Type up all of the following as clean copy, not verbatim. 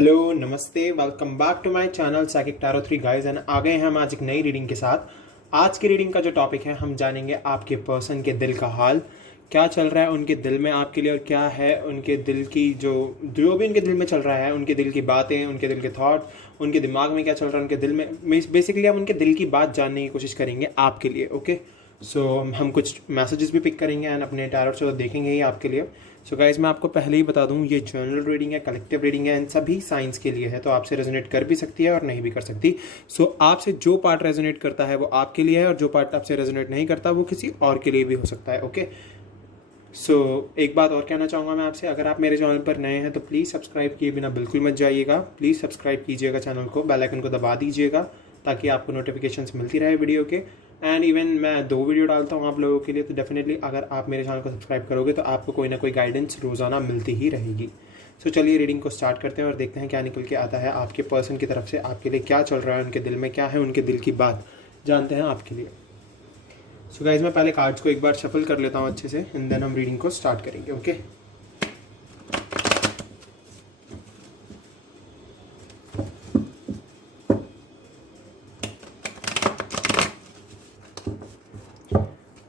Hello नमस्ते, welcome back to my channel psychic tarot 3 guys. And आ गए हैं हम आज एक नई रीडिंग के साथ। आज की रीडिंग का जो टॉपिक है, हम जानेंगे आपके पर्सन के दिल का हाल, क्या चल रहा है उनके दिल में आपके लिए, और क्या है उनके दिल की जो भी उनके दिल में चल रहा है, उनके दिल की बातें, उनके दिल के थॉट, उनके दिमाग में क्या चल रहा है उनके दिल में। बेसिकली हम उनके दिल की बात जानने की कोशिश करेंगे आपके लिए। ओके, सो हम कुछ मैसेजेस भी पिक करेंगे एंड अपने टैरो से तो देखेंगे ही आपके लिए। सो गाइज, मैं आपको पहले ही बता दूं, ये जनरल रीडिंग है, कलेक्टिव रीडिंग है, एंड सभी साइंस के लिए है, तो आपसे रेजोनेट कर भी सकती है और नहीं भी कर सकती। सो आपसे जो पार्ट रेजोनेट करता है वो आपके लिए है, और जो पार्ट आपसे रेजोनेट नहीं करता वो किसी और के लिए भी हो सकता है। ओके, सो एक बात और कहना चाहूँगा मैं आपसे, अगर आप मेरे चैनल पर नए हैं तो प्लीज़ सब्सक्राइब किए बिना बिल्कुल मत जाइएगा। प्लीज़ सब्सक्राइब कीजिएगा चैनल को, बेल आइकन को दबा दीजिएगा ताकि आपको नोटिफिकेशंस मिलती रहे वीडियो के। एंड इवन मैं 2 वीडियो डालता हूँ आप लोगों के लिए, तो डेफिनेटली अगर आप मेरे चैनल को सब्सक्राइब करोगे तो आपको कोई ना कोई गाइडेंस रोज़ाना मिलती ही रहेगी। सो चलिए रीडिंग को स्टार्ट करते हैं और देखते हैं क्या निकल के आता है आपके पर्सन की तरफ से। आपके लिए क्या चल रहा है, उनके दिल में क्या है, उनके दिल की बात जानते हैं आपके लिए। सो गाइज, मैं पहले कार्ड्स को एक बार शफल कर लेता हूँ अच्छे से, एंड देन हम रीडिंग को स्टार्ट करेंगे। ओके,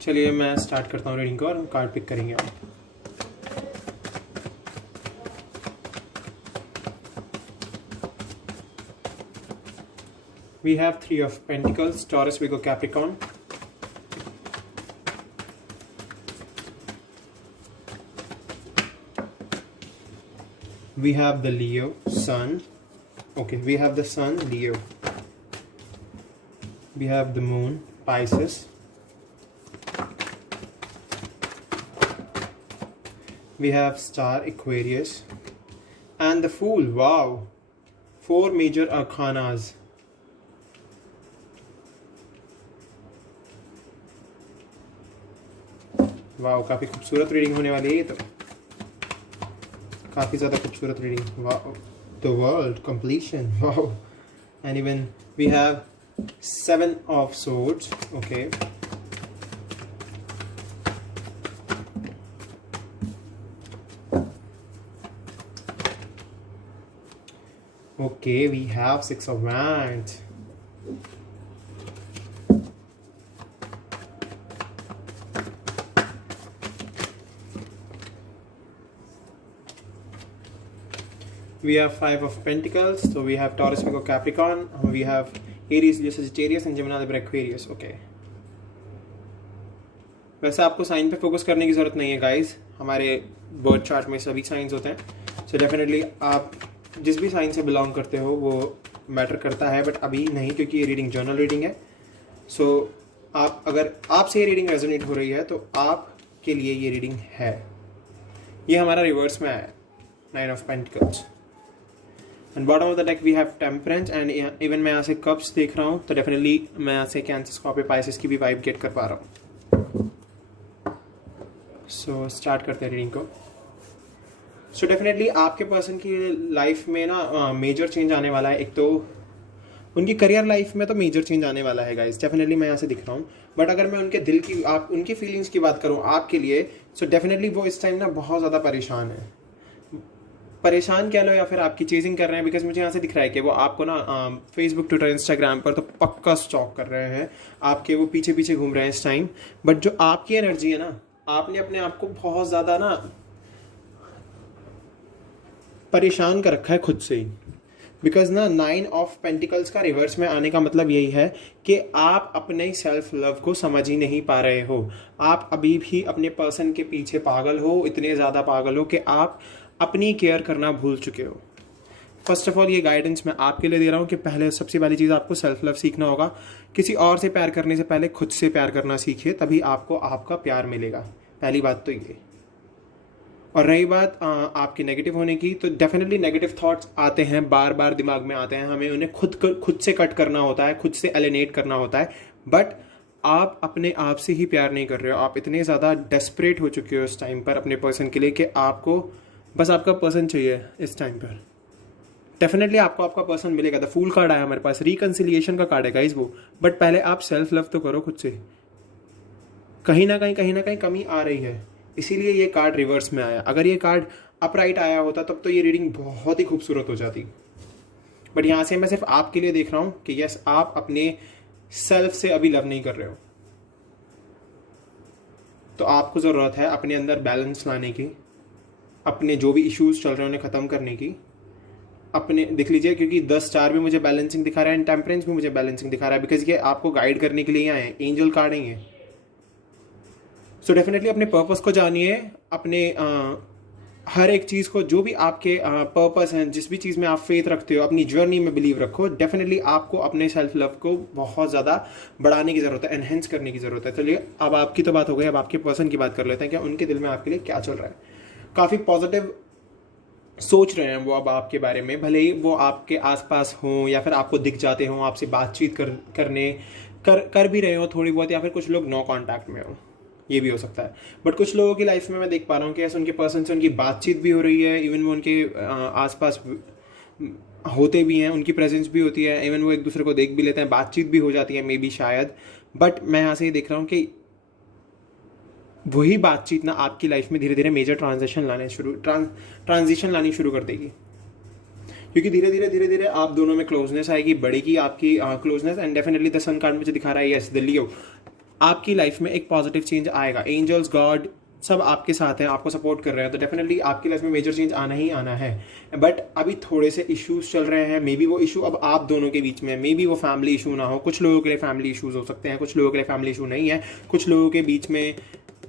चलिए मैं स्टार्ट करता हूँ रीडिंग को और हम कार्ड पिक करेंगे। We have 3 of Pentacles, Taurus, Virgo, Capricorn. We have the Leo, Sun. Okay, we have the Sun, Leo. We have the Moon, Pisces. We have Star, Aquarius. And the Fool, wow! 4 major arcanas. Wow, काफ़ी खूबसूरत reading होने वाली है ये तो, काफ़ी ज़्यादा खूबसूरत reading. Wow, the world, completion, wow. And even we have 7 of swords. Okay, okay, we have 6 of wands. We have 5 of Pentacles, so we have Taurus, Virgo, Capricorn. We have Aries, Leo, Sagittarius, and Gemini, Libra, Aquarius. Okay. वैसे आपको sign पे focus करने की ज़रूरत नहीं है guys, हमारे birth chart में सभी साइंस होते हैं। सो डेफिनेटली आप जिस भी साइन से बिलोंग करते हो वो मैटर करता है, बट अभी नहीं, क्योंकि ये रीडिंग जर्नल रीडिंग है। सो आप अगर आपसे ये रीडिंग रेजोनेट हो रही है तो आपके लिए ये रीडिंग है। ये हमारा रिवर्स में आया, 9 of pentacles. And bottom of the deck we have temperance. And even मैं यहाँ से कप्स देख रहा हूँ, तो डेफिनेटली मैं यहाँ से कैंसर, स्कॉर्पियो, पाइसेस की भी वाइब गेट कर पा रहा हूँ। सो स्टार्ट करते हैं रीडिंग को। सो डेफिनेटली आपके पर्सन की लाइफ में ना मेजर चेंज आने वाला है। एक तो उनकी करियर लाइफ में तो मेजर चेंज आने वाला है गाइस, डेफिनेटली मैं यहाँ से दिख रहा हूँ। बट अगर मैं उनके दिल की, आप उनकी फीलिंग्स की बात करूँ आपके लिए, सो डेफिनेटली वो इस टाइम ना बहुत ज़्यादा परेशान है। परेशान कह लो या फिर आपकी चेजिंग कर रहे हैं, बिकॉज मुझे यहाँ से दिख रहा है कि वो आपको ना फेसबुक, ट्विटर, इंस्टाग्राम पर तो पक्का स्टॉक कर रहे हैं, आपके वो पीछे पीछे घूम रहे हैं इस टाइम। बट जो आपकी एनर्जी है ना, आपने अपने आप को बहुत ज़्यादा ना परेशान कर रखा है खुद से ही। बिकॉज ना 9 ऑफ पेंटिकल्स का रिवर्स में आने का मतलब यही है कि आप अपने सेल्फ लव को समझ ही नहीं पा रहे हो। आप अभी भी अपने पर्सन के पीछे पागल हो, इतने ज़्यादा पागल हो कि आप अपनी केयर करना भूल चुके हो। फर्स्ट ऑफ ऑल ये गाइडेंस मैं आपके लिए दे रहा हूँ कि पहले सबसे पहली चीज़ आपको सेल्फ लव सीखना होगा। किसी और से प्यार करने से पहले खुद से प्यार करना सीखिए, तभी आपको आपका प्यार मिलेगा। पहली बात तो ये। और रही बात आपके नेगेटिव होने की, तो डेफिनेटली नेगेटिव थॉट्स आते हैं, बार बार दिमाग में आते हैं, हमें उन्हें खुद से कट करना होता है, खुद से एलिनेट करना होता है। बट आप अपने आप से ही प्यार नहीं कर रहे हो। आप इतने ज़्यादा डेस्परेट हो चुके हो इस टाइम पर अपने पर्सन के लिए कि आपको बस आपका पर्सन चाहिए इस टाइम पर। डेफिनेटली आपको आपका पर्सन मिलेगा। द फूल कार्ड आया हमारे पास, रिकन्सिलिएशन का कार्ड है गाइस वो। बट पहले आप सेल्फ लव तो करो खुद से। कहीं ना कहीं कमी आ रही है, इसीलिए ये कार्ड रिवर्स में आया। अगर ये कार्ड अपराइट आया होता तब तो ये रीडिंग बहुत ही खूबसूरत हो जाती। बट यहाँ से मैं सिर्फ आपके लिए देख रहा हूँ कि यस, आप अपने सेल्फ से अभी लव नहीं कर रहे हो, तो आपको ज़रूरत है अपने अंदर बैलेंस लाने की, अपने जो भी इश्यूज चल रहे हैं उन्हें ख़त्म करने की। अपने देख लीजिए, क्योंकि 10 4 भी मुझे बैलेंसिंग दिखा रहा है एंड टेम्परेंस भी मुझे बैलेंसिंग दिखा रहा है, बिकॉज ये आपको गाइड करने के लिए आए हैं, एंजल कार्ड हैं ये। सो डेफिनेटली अपने पर्पस को जानिए, अपने हर एक चीज़ को, जो भी आपके पर्पस हैं, जिस भी चीज़ में आप फेथ रखते हो, अपनी जर्नी में बिलीव रखो। डेफिनेटली आपको अपने सेल्फ लव को बहुत ज़्यादा बढ़ाने की ज़रूरत है, एनहेंस करने की ज़रूरत है। चलिए, अब आपकी तो बात हो गई, अब आपके पर्सन की बात कर लेते हैं। क्या उनके दिल में आपके लिए क्या चल रहा है? काफ़ी पॉजिटिव सोच रहे हैं वो अब आपके बारे में, भले ही वो आपके आसपास हों या फिर आपको दिख जाते हों, आपसे बातचीत कर भी रहे हो थोड़ी बहुत, या फिर कुछ लोग नो कांटेक्ट में हो, ये भी हो सकता है। बट कुछ लोगों की लाइफ में मैं देख पा रहा हूँ कि ऐसे उनके पर्सन से उनकी बातचीत भी हो रही है, इवन वो उनके आसपास होते भी हैं, उनकी प्रेजेंस भी होती है, इवन वो एक दूसरे को देख भी लेते हैं, बातचीत भी हो जाती है मे बी शायद। बट मैं यहाँ से ये देख रहा हूँ कि वही बातचीत ना आपकी लाइफ में धीरे धीरे मेजर ट्रांजिशन लानी शुरू कर देगी, क्योंकि धीरे धीरे आप दोनों में क्लोजनेस आएगी, बढ़ेगी आपकी closeness. And definitely the sun card मुझे दिखा रहा है, यस द लियो, आपकी लाइफ में एक पॉजिटिव चेंज आएगा। एंजल्स, गॉड सब आपके साथ हैं, आपको सपोर्ट कर रहे हैं, तो डेफिनेटली आपकी लाइफ में मेजर चेंज आना ही आना है। बट अभी थोड़े से इश्यूज चल रहे हैं, मे बी वो इशू अब आप दोनों के बीच में, मे बी वो फैमिली इशू ना हो। कुछ लोगों के लिए फैमिली इशूज हो सकते हैं, कुछ लोगों के लिए फैमिली इशू नहीं है, कुछ लोगों के बीच में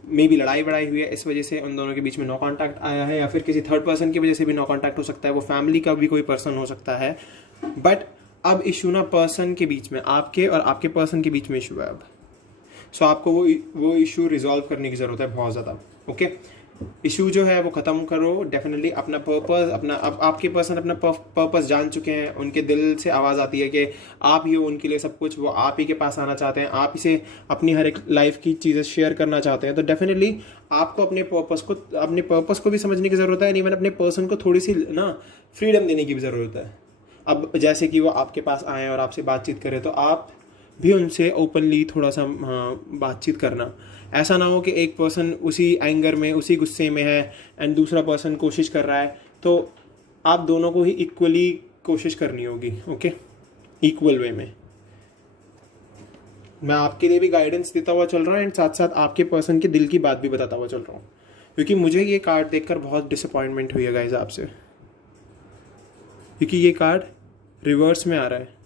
मे बी लड़ाई बड़ाई हुई है, इस वजह से उन दोनों के बीच में नो कांटेक्ट आया है, या फिर किसी थर्ड पर्सन की वजह से भी नो कांटेक्ट हो सकता है, वो फैमिली का भी कोई पर्सन हो सकता है। बट अब इशू ना पर्सन के बीच में, आपके और आपके पर्सन के बीच में इशू है अब। सो आपको वो इशू रिजॉल्व करने की ज़रूरत है बहुत ज़्यादा। ओके, इशू जो है वो ख़त्म करो। डेफिनेटली अपना पर्पस, अपना अब आपके पर्सन अपना पर्पस जान चुके हैं, उनके दिल से आवाज़ आती है कि आप ही हो उनके लिए सब कुछ, वो आप ही के पास आना चाहते हैं, आप इसे अपनी हर एक लाइफ की चीज़ें शेयर करना चाहते हैं। तो डेफिनेटली आपको अपने पर्पस को भी समझने की ज़रूरत है, इवन अपने पर्सन को थोड़ी सी ना फ्रीडम देने की भी ज़रूरत है। अब जैसे कि वो आपके पास आए और आपसे बातचीत करें, तो आप भी उनसे ओपनली थोड़ा सा बातचीत करना। ऐसा ना हो कि एक पर्सन उसी एंगर में, उसी गुस्से में है एंड दूसरा पर्सन कोशिश कर रहा है, तो आप दोनों को ही इक्वली कोशिश करनी होगी। ओके, इक्वल वे में मैं आपके लिए भी गाइडेंस देता हुआ चल रहा हूँ एंड साथ साथ आपके पर्सन के दिल की बात भी बताता हुआ चल रहा हूँ, क्योंकि मुझे ये कार्ड देखकर बहुत डिसअपॉइंटमेंट हुई है गाइस आपसे, क्योंकि ये कार्ड रिवर्स में आ रहा है।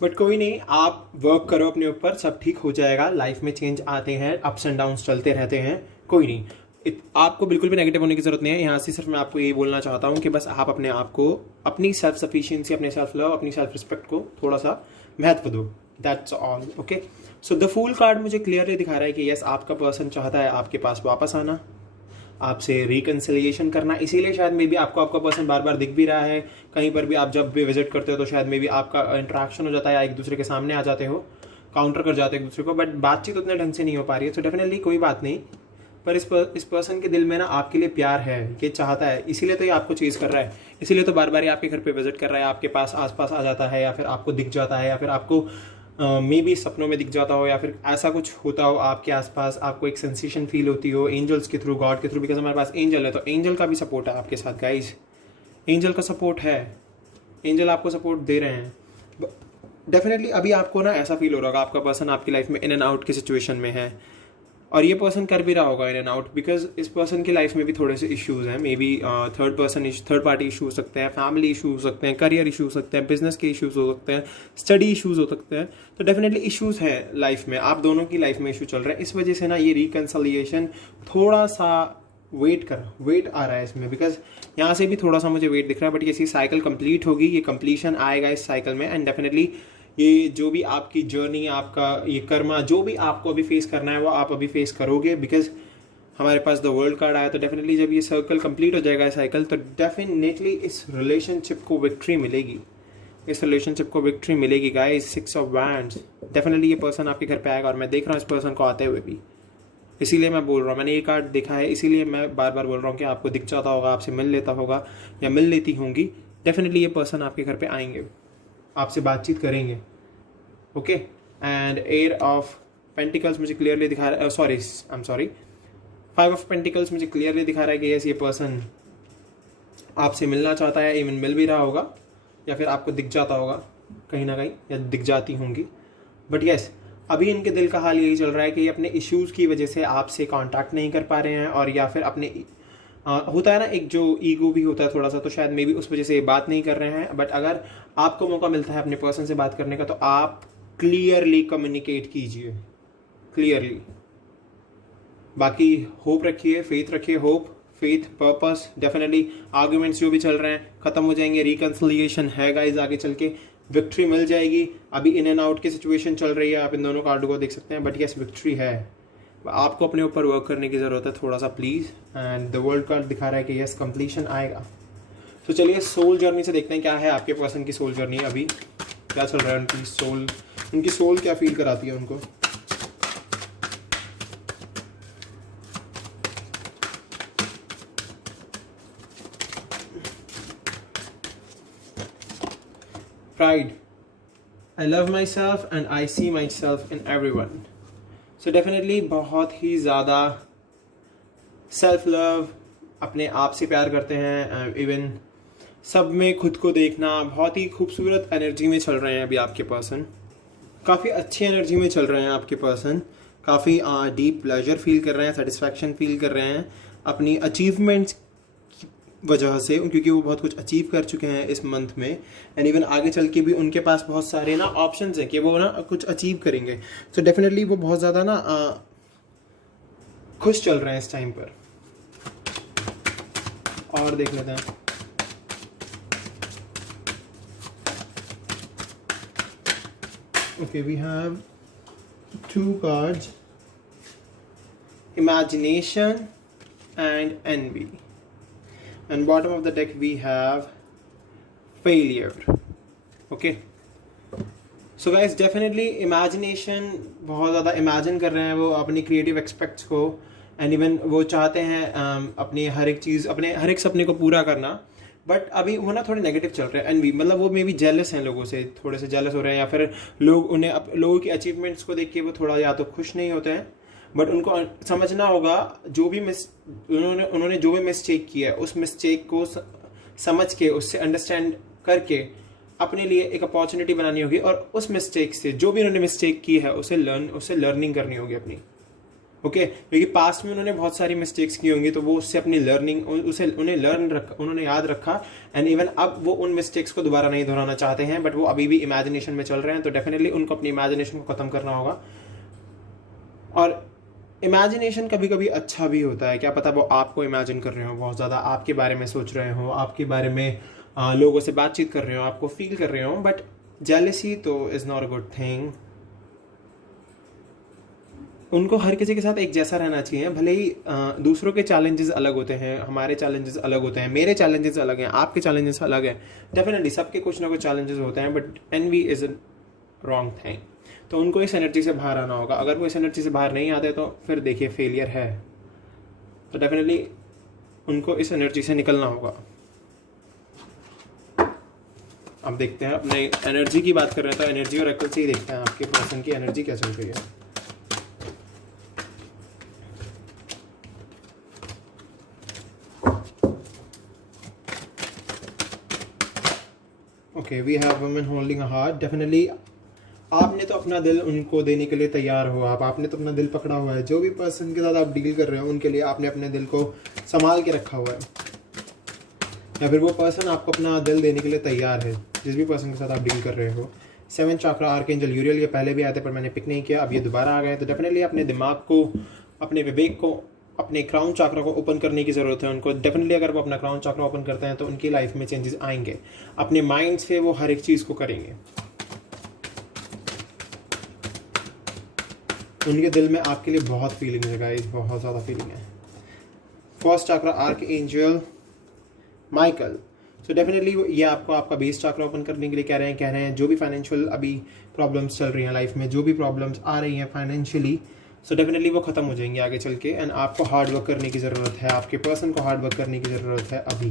बट कोई नहीं, आप वर्क करो अपने ऊपर, सब ठीक हो जाएगा। लाइफ में चेंज आते हैं, अप्स एंड डाउन्स चलते रहते हैं, कोई नहीं। आपको बिल्कुल भी नेगेटिव होने की जरूरत नहीं है। यहाँ से सिर्फ मैं आपको यही बोलना चाहता हूँ कि बस आप अपने आप को, अपनी सेल्फ सफिशिएंसी, अपने सेल्फ लव, अपनी सेल्फ रिस्पेक्ट को थोड़ा सा महत्व दो। That's all. Okay, so the fool card मुझे क्लियरली दिखा रहा है कि यस, आपका पर्सन चाहता है आपके पास वापस आना, आपसे रिकन्सिलिएशन करना। इसीलिए शायद मे बी आपको आपका पर्सन बार बार दिख भी रहा है, कहीं पर भी आप जब भी विजिट करते हो तो शायद मे बी आपका इंटरेक्शन हो जाता है, या एक दूसरे के सामने आ जाते हो, काउंटर कर जाते हो एक दूसरे को, बट बातचीत उतने ढंग से नहीं हो पा रही है। तो डेफिनेटली कोई बात नहीं, पर इस पर्सन के दिल में ना आपके लिए प्यार है, ये चाहता है, इसीलिए तो ये आपको चीज़ कर रहा है, इसीलिए तो बार बार ये आपके घर पे विजिट कर रहा है, आपके पास आसपास आ जाता है, या फिर आपको दिख जाता है, या फिर आपको मे बी सपनों में दिख जाता हो, या फिर ऐसा कुछ होता हो आपके आसपास, आपको एक सेंसेशन फील होती हो एंजल्स के थ्रू, गॉड के थ्रू, बिकॉज हमारे पास एंजल है, तो एंजल का भी सपोर्ट है आपके साथ गाइज। एंजल का सपोर्ट है, एंजल आपको सपोर्ट दे रहे हैं। डेफिनेटली अभी आपको ना ऐसा फील हो रहा होगा आपका पर्सन आपकी लाइफ में इन एंड आउट की सिचुएशन में है, और ये पर्सन कर भी रहा होगा इन एंड आउट, बिकॉज इस पर्सन की लाइफ में भी थोड़े से इश्यूज हैं। May be third party issue हो सकते हैं, फैमिली इशू हो सकते हैं, करियर इशू हो सकते हैं, बिजनेस के इश्यूज हो सकते हैं, स्टडी इश्यूज हो सकते हैं। तो डेफिनेटली इश्यूज हैं लाइफ में, आप दोनों की लाइफ में इशू चल रहे हैं। इस वजह से ना ये रिकन्सिलिएशन थोड़ा सा वेट आ रहा है इसमें, बिकॉज यहाँ से भी थोड़ा सा मुझे वेट दिख रहा है। बट ये साइकिल कंप्लीट होगी, ये कंप्लीशन आएगा इस साइकिल में, एंड डेफिनेटली ये जो भी आपकी जर्नी, आपका ये कर्मा, जो भी आपको अभी फेस करना है वो आप अभी फेस करोगे, बिकॉज हमारे पास द वर्ल्ड कार्ड आया। तो डेफिनेटली जब ये सर्कल कंप्लीट हो जाएगा साइकिल, तो डेफिनेटली इस रिलेशनशिप को विक्ट्री मिलेगी, इस रिलेशनशिप को विक्ट्री मिलेगी गाइस। 6 ऑफ वैंड्स, डेफिनेटली ये पर्सन आपके घर पे आएगा, और मैं देख रहा हूँ इस पर्सन को आते हुए भी, इसीलिए मैं बोल रहा हूँ, मैंने ये कार्ड देखा है, इसीलिए मैं बार बार बोल रहा हूँ कि आपको दिख जाता होगा, आपसे मिल लेता होगा या मिल लेती होंगी। डेफिनेटली ये पर्सन आपके घर पे आएंगे, आपसे बातचीत करेंगे। Okay, and eight of pentacles मुझे क्लियरली दिखा रहा है, sorry I am sorry, 5 of pentacles मुझे क्लियरली दिखा रहा है कि यस ये पर्सन आपसे मिलना चाहता है, इवन मिल भी रहा होगा या फिर आपको दिख जाता होगा कहीं ना कहीं, या दिख जाती होंगी। बट यस, अभी इनके दिल का हाल यही चल रहा है कि अपने इश्यूज़ की वजह से आपसे कांटेक्ट नहीं कर पा रहे हैं, और या फिर अपने होता है ना एक जो ईगो भी होता है थोड़ा सा, तो शायद मे बी उस वजह से ये बात नहीं कर रहे हैं। बट अगर आपको मौका मिलता है अपने पर्सन से बात करने का, तो आप क्लियरली कम्युनिकेट कीजिए, क्लियरली। बाकी होप रखिए, फेथ रखिए, hope, faith, purpose, definitely arguments जो भी चल रहे हैं खत्म हो जाएंगे, रिकन्सिलिएशन है गाइज, आगे चल के विक्ट्री मिल जाएगी। अभी इन एंड आउट की सिचुएशन चल रही है, आप इन दोनों कार्डों को देख सकते हैं, बट यस विक्ट्री है। आपको अपने ऊपर वर्क करने की ज़रूरत है थोड़ा सा please. And the world card दिखा रहा है कि यस कंप्लीशन आएगा। तो चलिए सोल जर्नी से देखते हैं क्या है आपके पर्सन की सोल जर्नी, अभी क्या चल रहा है उनकी सोल क्या फील कराती है उनको। Pride. I love myself and I see myself in everyone. So definitely बहुत ही ज़्यादा सेल्फ लव, अपने आप से प्यार करते हैं, इवन सब में खुद को देखना, बहुत ही खूबसूरत एनर्जी में चल रहे हैं अभी आपके पर्सन, काफ़ी अच्छी एनर्जी में चल रहे हैं आपके पर्सन, काफ़ी डीप प्लेजर फील कर रहे हैं, सेटिस्फैक्शन फील कर रहे हैं अपनी अचीवमेंट्स वजह से, क्योंकि वो बहुत कुछ अचीव कर चुके हैं इस मंथ में। एंड इवन आगे चल के भी उनके पास बहुत सारे ना ऑप्शंस हैं कि वो ना कुछ अचीव करेंगे। सो डेफिनेटली वो बहुत ज़्यादा ना खुश चल रहे हैं इस टाइम पर। और देख लेते हैं, okay we have 2 cards, imagination and envy. And bottom of the deck we have failure. Okay, so guys definitely imagination, बहुत ज़्यादा इमेजिन कर रहे हैं वो अपनी क्रिएटिव एक्सपेक्ट्स को, एंड इवन वो चाहते हैं अपनी हर एक चीज़, अपने हर एक सपने को पूरा करना। बट अभी वो ना थोड़े नेगेटिव चल रहे हैं, एनवी मतलब वो मे बी जेलस हैं लोगों से, थोड़े से जेलस हो रहे हैं, या फिर लोगों की अचीवमेंट्स को देख के वो थोड़ा या तो खुश नहीं होते हैं। बट उनको समझना होगा जो भी उन्होंने जो भी मिस्टेक किया है, उस मिस्टेक को समझ के, उससे अंडरस्टैंड करके अपने लिए एक अपॉर्चुनिटी बनानी होगी, और उस मिस्टेक से जो भी उन्होंने मिस्टेक की है उससे लर्निंग करनी होगी अपनी। ओके, क्योंकि पास्ट में उन्होंने बहुत सारी मिस्टेक्स की होंगी, तो वो उससे अपनी लर्निंग उन्होंने याद रखा, एंड इवन अब वो उन मिस्टेक्स को दोबारा नहीं दोहराना चाहते हैं। बट वो अभी भी इमेजिनेशन में चल रहे हैं, तो डेफिनेटली उनको अपनी इमेजिनेशन को ख़त्म करना होगा। और इमेजिनेशन कभी कभी अच्छा भी होता है, क्या पता वो आपको इमेजिन कर रहे हो, बहुत ज़्यादा आपके बारे में सोच रहे हो, आपके बारे में लोगों से बातचीत कर रहे हो, आपको फील कर रहे हो। बट जेलसी तो is not a good thing. उनको हर किसी के साथ एक जैसा रहना चाहिए, भले ही दूसरों के चैलेंजेस अलग होते हैं, हमारे चैलेंजेस अलग होते हैं, मेरे चैलेंजेस अलग हैं, आपके चैलेंजेस अलग हैं, डेफिनेटली सबके कुछ ना कुछ चैलेंजेस होते हैं। But envy is a wrong thing, तो उनको इस एनर्जी से बाहर आना होगा। अगर वो इस एनर्जी से बाहर नहीं आते तो फिर देखिए फेलियर है, तो डेफिनेटली उनको इस एनर्जी से निकलना होगा। अब देखते हैं, अपने एनर्जी की बात कर रहे हैं तो एनर्जी और अकल से ही देखते हैं आपके पर्सन की एनर्जी क्या चल रही है। Okay, we have women holding a heart. Definitely आपने तो अपना दिल उनको देने के लिए तैयार हो, आपने तो अपना दिल पकड़ा हुआ है। जो भी पर्सन के साथ आप डील कर रहे हो उनके लिए आपने अपने दिल को संभाल के रखा हुआ है, या फिर वो पर्सन आपको अपना दिल देने के लिए तैयार है, जिस भी पर्सन के साथ आप डील कर रहे हो। 7 चक्रा आर्कएंजल यूरियल, ये पहले भी आए थे पर मैंने पिक नहीं किया, अब ये दोबारा आ गए। तो डेफिनेटली अपने दिमाग को, अपने विवेक को, अपने क्राउन चक्रा को ओपन करने की ज़रूरत है उनको। डेफिनेटली अगर वो अपना क्राउन चक्रा ओपन करते हैं तो उनकी लाइफ में चेंजेस आएंगे, अपने माइंड से वो हर एक चीज़ को करेंगे। उनके दिल में आपके लिए बहुत फीलिंग है गाइस, बहुत ज़्यादा फीलिंग है। फर्स्ट चक्रा आर्कएंजल माइकल। सो डेफिनेटली ये आपको आपका बेस चक्रा ओपन करने के लिए कह रहे हैं जो भी फाइनेंशियल अभी प्रॉब्लम्स चल रही हैं लाइफ में, जो भी प्रॉब्लम्स आ रही हैं फाइनेंशियली, सो डेफिनेटली वो ख़त्म हो जाएंगी आगे चल के। एंड आपको हार्ड वर्क करने की ज़रूरत है, आपके पर्सन को हार्ड वर्क करने की ज़रूरत है अभी।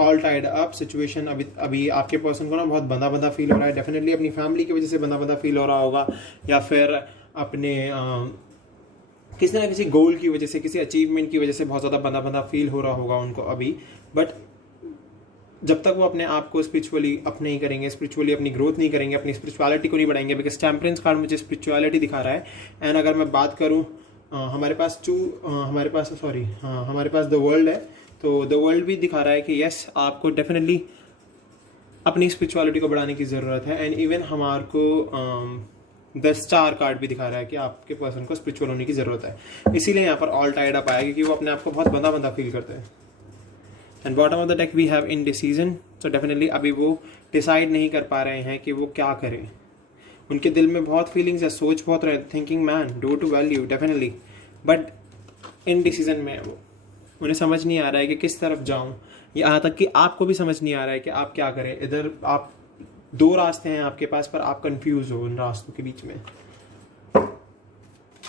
All tied up situation. अभी अभी आपके पर्सन को ना बहुत बंधा बंधा फील हो रहा है। डेफिनेटली अपनी फैमिली की वजह से बंधा बंधा फील हो रहा होगा, या फिर अपने किसी ना किसी गोल की वजह से, किसी अचीवमेंट की वजह से बहुत ज़्यादा बंधा बंधा फील हो रहा होगा उनको अभी। बट जब तक वो अपने आप को स्पिरिचुअली अप नहीं करेंगे, स्पिरिचुअली अपनी ग्रोथ नहीं करेंगे, अपनी स्पिरिचुअलिटी को नहीं बढ़ाएंगे, बिकॉज टेम्परेंस कार्ड मुझे स्पिरिचुअलिटी दिखा रहा है। एंड अगर मैं बात करूँ हमारे पास द वर्ल्ड है, तो द वर्ल्ड भी दिखा रहा है कि यस आपको डेफिनेटली अपनी स्पिरिचुअलिटी को बढ़ाने की ज़रूरत है। एंड इवन हमारे को द स्टार कार्ड भी दिखा रहा है कि आपके पर्सन को स्पिरिचुअल होने की ज़रूरत है। इसीलिए यहाँ पर ऑल टाइड अप आया, क्योंकि वो अपने आप को बहुत बंधा बंधा फील करते हैं। And bottom of the deck we have indecision. So definitely अभी वो डिसाइड नहीं कर पा रहे हैं कि वो क्या करें। उनके दिल में बहुत फीलिंग्स है, सोच बहुत रहे, thinking man, due to value definitely, but indecision में है वो। उन्हें समझ नहीं आ रहा है कि किस तरफ जाऊं, यहाँ तक कि आपको भी समझ नहीं आ रहा है कि आप क्या करें। इधर आप दो रास्ते हैं आपके पास, पर आप कंफ्यूज हो उन रास्तों के बीच में।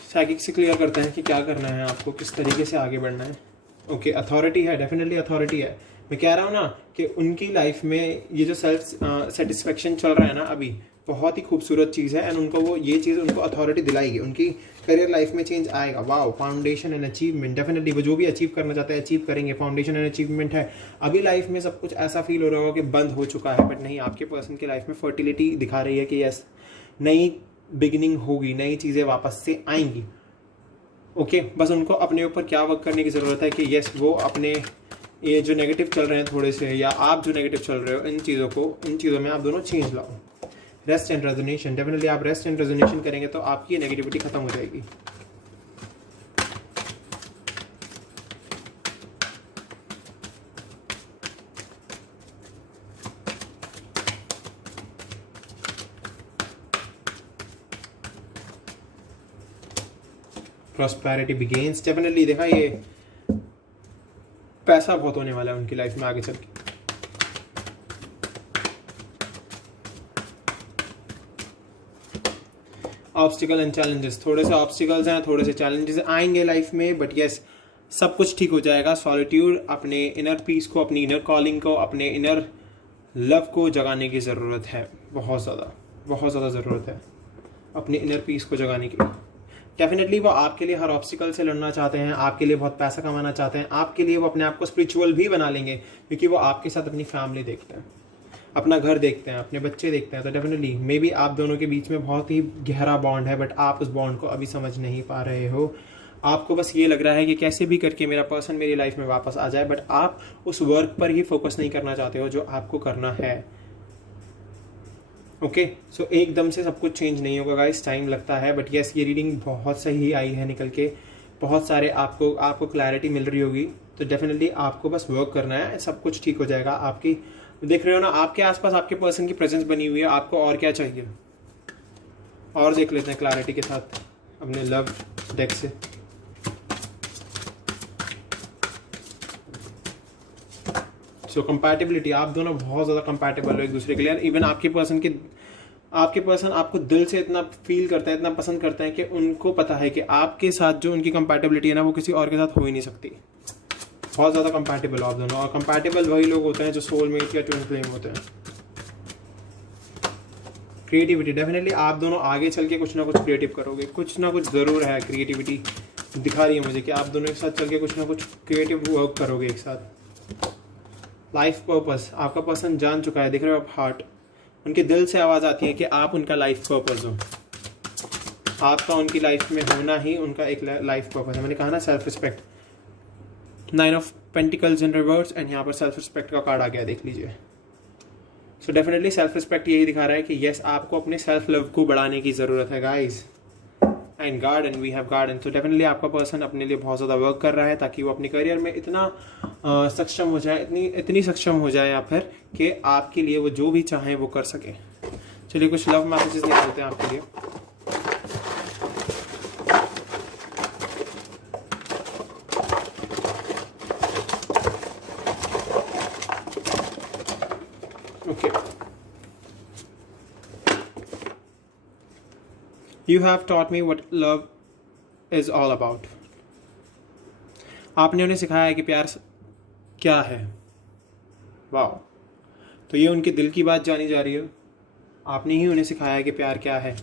साइकिक से क्लियर करते हैं कि क्या करना है आपको, किस तरीके से आगे बढ़ना है। ओके, अथॉरिटी है, डेफिनेटली अथॉरिटी है। मैं कह रहा हूँ ना कि उनकी लाइफ में ये जो सेल्फ सेटिस्फेक्शन चल रहा है ना अभी, बहुत ही खूबसूरत चीज़ है। एंड उनको वो ये चीज़ उनको अथॉरिटी दिलाएगी, उनकी करियर लाइफ में चेंज आएगा। Wow, foundation and achievement, definitely वो जो भी अचीव करना चाहते हैं अचीव करेंगे। फाउंडेशन एंड अचीवमेंट है। अभी लाइफ में सब कुछ ऐसा फील हो रहा होगा कि बंद हो चुका है, बट नहीं, आपके पर्सन की लाइफ में फर्टिलिटी दिखा रही है कि यस नई बिगिनिंग होगी, नई चीज़ें वापस से आएंगी। ओके, बस उनको अपने ऊपर क्या वर्क करने की ज़रूरत है कि यस वो अपने ये जो नेगेटिव चल रहे हैं थोड़े से, या आप जो नेगेटिव चल रहे हो, इन चीज़ों में आप दोनों चेंज लाओ। रेस्ट एंड रेजोनेशन, डेफिनेटली आप रेस्ट एंड रेजोनेशन करेंगे तो आपकी नेगेटिविटी खत्म हो जाएगी। प्रॉस्पेरिटी बिगेन्स, डेफिनेटली देखा ये पैसा बहुत होने वाला है उनकी लाइफ में आगे चल के। ऑब्स्टिकल एंड चैलेंजेस, थोड़े से ऑब्स्टिकल्स हैं, थोड़े से चैलेंजेस आएंगे लाइफ में, बट यस सब कुछ ठीक हो जाएगा। सॉलिट्यूड, अपने इनर पीस को, अपनी इनर कॉलिंग को, अपने इनर लव को जगाने की ज़रूरत है। बहुत ज़्यादा ज़रूरत है अपने इनर पीस को जगाने की। डेफिनेटली वो आपके लिए हर ऑब्स्टिकल से लड़ना चाहते हैं, आपके लिए बहुत पैसा कमाना चाहते हैं, आपके लिए वो अपने आप को स्पिरिचुअल भी बना लेंगे, क्योंकि वो आपके साथ अपनी फैमिली देखते हैं, अपना घर देखते हैं, अपने बच्चे देखते हैं। तो डेफिनेटली मे बी आप दोनों के बीच में बहुत ही गहरा बॉन्ड है, बट आप उस बॉन्ड को अभी समझ नहीं पा रहे हो। आपको बस ये लग रहा है कि कैसे भी करके मेरा पर्सन मेरी लाइफ में वापस आ जाए, बट आप उस वर्क पर ही फोकस नहीं करना चाहते हो जो आपको करना है। ओके, सो एकदम से सब कुछ चेंज नहीं होगा गाइस, टाइम लगता है। बट यस, ये रीडिंग बहुत सही आई है निकल के, बहुत सारे आपको क्लैरिटी मिल रही होगी। तो डेफिनेटली आपको बस वर्क करना है, सब कुछ ठीक हो जाएगा। आपकी देख रहे हो ना, आपके आसपास आपके पर्सन की प्रेजेंस बनी हुई है, आपको और क्या चाहिए। और देख लेते हैं क्लैरिटी के साथ अपने लव डेक से। सो कंपैटिबिलिटी, आप दोनों बहुत ज़्यादा कंपैटिबल हो एक दूसरे के लिए। इवन आपके पर्सन आपको दिल से इतना फील करता है, इतना पसंद करते हैं कि उनको पता है कि आपके साथ जो उनकी कंपैटिबिलिटी है ना, वो किसी और के साथ हो ही नहीं सकती। बहुत ज़्यादा कंपैटिबल हो आप दोनों। और कंपैटिबल वही लोग होते हैं जो सोलमेट या ट्विन फ्लेम होते हैं। क्रिएटिविटी, डेफिनेटली आप दोनों आगे चल के कुछ ना कुछ क्रिएटिव करोगे, कुछ ना कुछ ज़रूर है। क्रिएटिविटी दिखा रही है मुझे कि आप दोनों एक साथ चल के कुछ ना कुछ क्रिएटिव वर्क करोगे एक साथ। लाइफ पर्पस, आपका पर्सन जान चुका है, देख रहे हो आप हार्ट, उनके दिल से आवाज़ आती है कि आप उनका लाइफ पर्पस हो। आपका उनकी लाइफ में होना ही उनका एक लाइफ पर्पस है। मैंने कहा ना, self respect, 9 of pentacles in reverse, and यहाँ पर सेल्फ रिस्पेक्ट का कार्ड आ गया, देख लीजिए। सो डेफिनेटली सेल्फ रिस्पेक्ट यही दिखा रहा है कि यस आपको अपने सेल्फ लव को बढ़ाने की ज़रूरत है guys. And garden, we have garden. तो डेफिनेटली आपका पर्सन अपने लिए बहुत ज़्यादा वर्क कर रहा है, ताकि वो अपने करियर में इतना सक्षम हो जाए, इतनी सक्षम हो जाए, या फिर कि आपके लिए वो जो भी चाहें वो कर सके। चलिए कुछ लव मैसेजेस निकालते हैं आपके लिए। You have taught me what love is all about. आपने उन्हें सिखाया है कि प्यार क्या है। वाह, तो ये उनके दिल की बात जानी जा रही है। आपने ही उन्हें सिखाया है कि प्यार क्या है।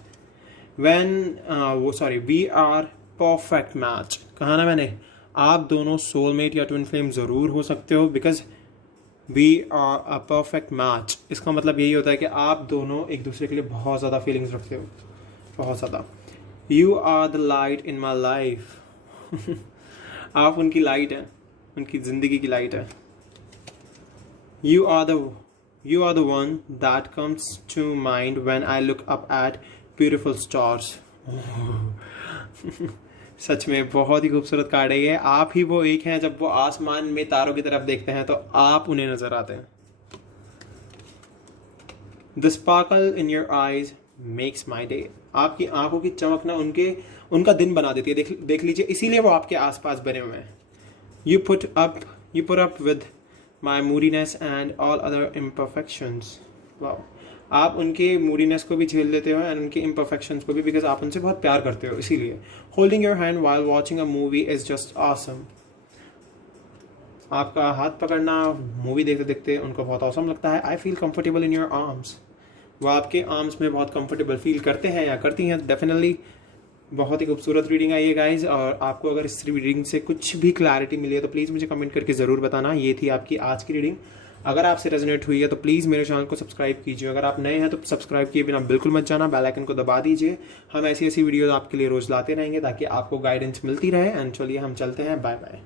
वी आर परफेक्ट मैच, कहा ना मैंने, आप दोनों सोलमेट या ट्विन फ्लेम ज़रूर हो सकते हो, because we are a perfect match. इसका मतलब यही होता है कि आप दोनों एक दूसरे के लिए बहुत ज़्यादा फीलिंग्स रखते हो, बहुत ज़्यादा। You are the light in my life. आप उनकी लाइट हैं, उनकी ज़िंदगी की लाइट है। You are the one that comes to mind when I look up at beautiful stars. सच में बहुत ही खूबसूरत कार्ड है ये। आप ही वो एक हैं, जब वो आसमान में तारों की तरफ देखते हैं तो आप उन्हें नजर आते हैं। The sparkle in your eyes makes my day. आपकी आंखों की चमक ना उनका दिन बना देती है। देख लीजिए, इसीलिए वो आपके आसपास बने हुए हैं। You put up with my मूडीनेस and all other imperfections. वाह, आप उनके मूडीनेस को भी झेल लेते हो एंड उनके इम्परफेक्शंस को भी, बिकॉज आप उनसे बहुत प्यार करते हो। इसीलिए holding your hand while watching a movie is just awesome. आपका हाथ पकड़ना मूवी देखते देखते उनको बहुत ऑसम लगता है। I feel comfortable in your arms. वो आपके आर्म्स में बहुत कंफर्टेबल फील करते हैं या करती हैं। डेफिनेटली बहुत ही खूबसूरत रीडिंग आई है गाइज। और आपको अगर इस रीडिंग से कुछ भी क्लैरिटी मिली है तो प्लीज़ मुझे कमेंट करके ज़रूर बताना। ये थी आपकी आज की रीडिंग। अगर आपसे रेजोनेट हुई है तो प्लीज़ मेरे चैनल को सब्सक्राइब कीजिए। अगर आप नए हैं तो सब्सक्राइब किए बिना बिल्कुल मत जाना, बेल आइकन को दबा दीजिए। हम ऐसी वीडियोज़ आपके लिए रोज़ लाते रहेंगे ताकि आपको गाइडेंस मिलती रहे। एंड चलिए हम चलते हैं, बाय बाय।